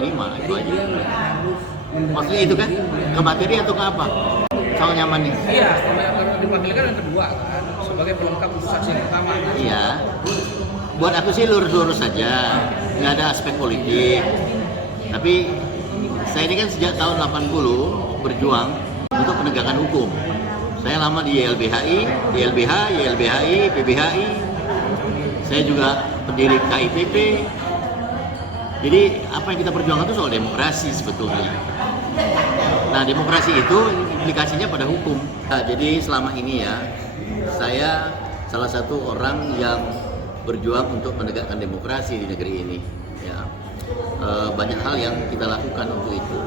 Panglima, itu aja. Maksudnya itu kan, ke materi atau ke apa? Soal nyamannya? Iya, karena dipanggil kan yang kedua kan, sebagai pelengkap saksi yang pertama. Iya. Buat aku sih lurus-lurus saja, nggak ada aspek politik. Tapi saya ini kan sejak tahun 80 berjuang untuk penegakan hukum. Saya lama di YLBHI, YLBH, YLBHI, PBHI. Saya juga pendiri KIPP. Jadi apa yang kita perjuangkan itu soal demokrasi sebetulnya. Nah, demokrasi itu implikasinya pada hukum. Nah, jadi selama ini ya, saya salah satu orang yang berjuang untuk menegakkan demokrasi di negeri ini. Ya, banyak hal yang kita lakukan untuk itu.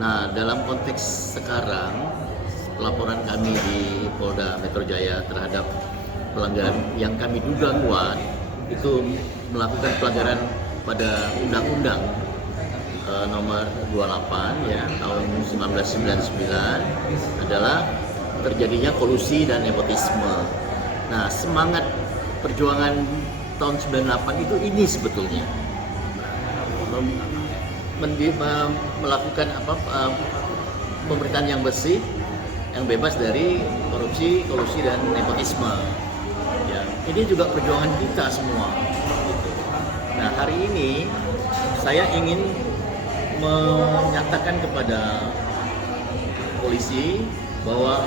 Nah, dalam konteks sekarang, pelaporan kami di Polda Metro Jaya terhadap pelanggaran yang kami duga kuat itu melakukan pelanggaran pada Undang-Undang nomor 28 ya tahun 1999 adalah terjadinya kolusi dan nepotisme. Nah, semangat perjuangan tahun 98 itu ini sebetulnya melakukan pemerintahan yang bersih, yang bebas dari korupsi, kolusi dan nepotisme. Ya, ini juga perjuangan kita semua. Gitu. Nah, hari ini saya ingin menyatakan kepada polisi bahwa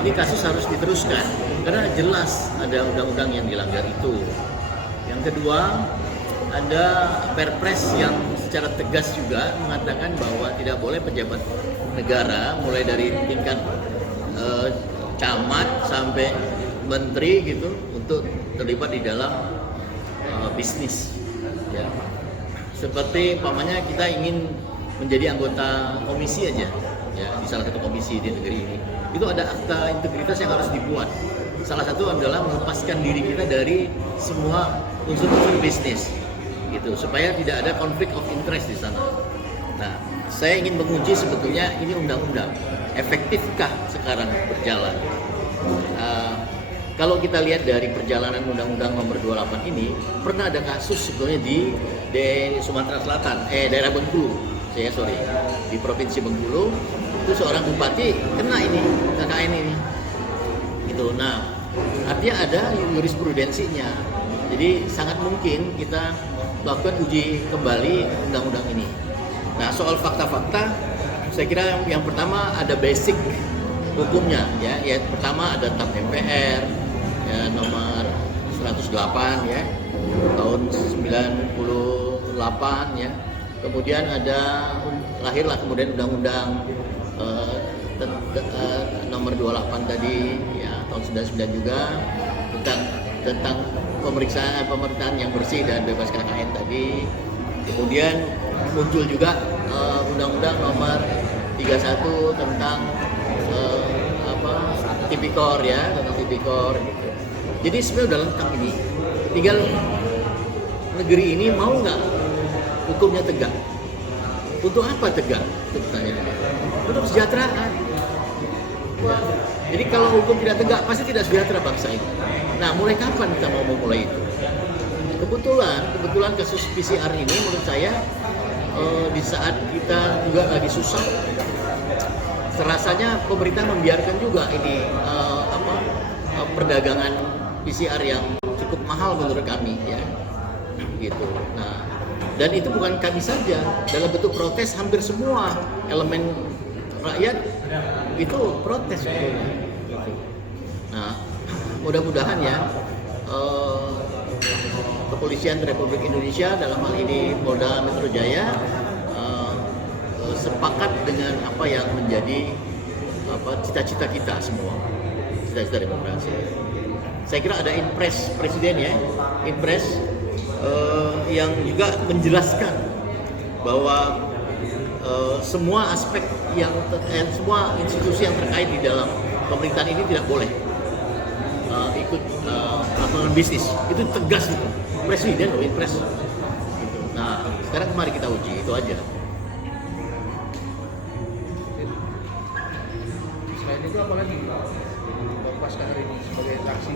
ini kasus harus diteruskan karena jelas ada undang-undang yang dilanggar itu. Yang kedua, ada Perpres yang secara tegas juga mengatakan bahwa tidak boleh pejabat negara mulai dari tingkat camat sampai menteri gitu untuk terlibat di dalam bisnis. Ya. Seperti pamannya kita ingin menjadi anggota komisi aja, ya di salah satu komisi di negeri ini. Itu ada akta integritas yang harus dibuat. Salah satu adalah melepaskan diri kita dari semua unsur-unsur bisnis, gitu, supaya tidak ada konflik of interest di sana. Nah, saya ingin menguji sebetulnya ini undang-undang efektifkah sekarang berjalan. Kalau kita lihat dari perjalanan Undang-Undang Nomor 28 ini, pernah ada kasus sebetulnya di Sumatera Selatan, daerah Bengkulu, di Provinsi Bengkulu, itu seorang bupati kena ini, KKN ini. Gitu. Nah, artinya ada jurisprudensinya. Jadi sangat mungkin kita lakukan uji kembali undang-undang ini. Nah, soal fakta-fakta, saya kira yang pertama ada basic hukumnya, ya. Yang pertama ada TAP MPR, ya, nomor 108 ya, tahun 98 ya. Kemudian lahirlah kemudian undang-undang nomor 28 tadi ya tahun 99 juga tentang pemerintahan yang bersih dan bebas KKN tadi. Kemudian muncul juga undang-undang nomor 31 tentang tipikor ya, tentang tipikor gitu. Jadi sebenarnya udah lengkap ini. Tinggal negeri ini mau nggak hukumnya tegak. Untuk apa tegak? Itu pertanyaannya. Untuk kesejahteraan. Jadi kalau hukum tidak tegak, pasti tidak sejahtera bangsa ini. Nah, mulai kapan kita mau memulai itu? Kebetulan kasus PCR ini menurut saya di saat kita juga lagi susah, serasanya pemerintah membiarkan juga ini perdagangan PCR yang cukup mahal menurut kami ya, gitu. Nah, dan itu bukan kami saja, dalam bentuk protes hampir semua elemen rakyat itu protes sebetulnya. Gitu. Nah, mudah-mudahan ya Kepolisian Republik Indonesia dalam hal ini Polda Metro Jaya sepakat dengan apa yang menjadi cita-cita kita semua, cita-cita demokrasi. Saya kira ada Inpres Presiden ya, Inpres yang juga menjelaskan bahwa semua aspek semua institusi yang terkait di dalam pemerintahan ini tidak boleh ikut melakukan bisnis. Itu tegas itu, Presiden loh, Inpres. Gitu. Nah, sekarang mari kita uji itu aja. Selain itu apa lagi pasca hari ini sebagai saksi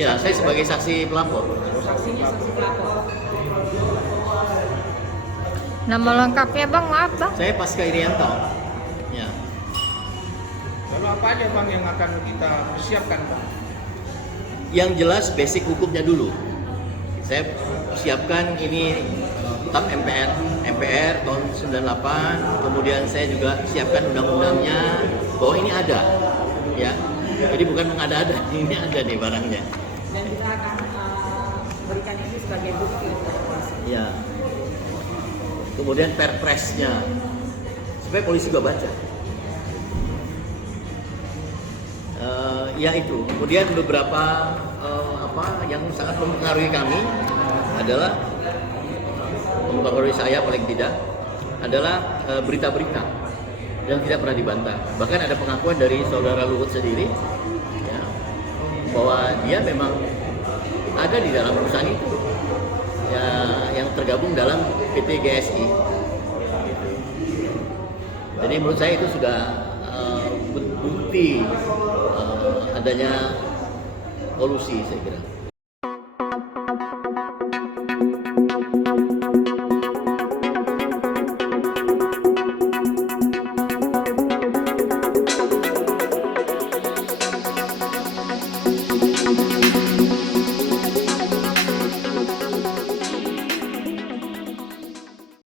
ya? Saya sebagai saksi pelapor. Saksinya saksi pelapor. Nama lengkapnya Bang, maaf Bang. Saya Pasca Irianto. Ya. Lalu apa aja Bang yang akan kita persiapkan Bang? Yang jelas basic hukumnya dulu. Saya siapkan ini TAP MPR tahun 98, kemudian saya juga siapkan undang-undangnya bahwa ini ada, ya. Jadi bukan mengada-ada, ini ada nih barangnya. Dan kita akan berikan ini sebagai bukti. Ya. Kemudian perpresnya, supaya polisi juga baca. Ya itu. Kemudian beberapa apa yang sangat mempengaruhi kami adalah mempengaruhi saya paling tidak adalah berita-berita yang tidak pernah dibantah. Bahkan ada pengakuan dari saudara Luhut sendiri, ya, bahwa dia memang ada di dalam perusahaan itu, ya, yang tergabung dalam PT GSI. Gitu. Jadi menurut saya itu sudah bukti adanya kolusi, saya kira.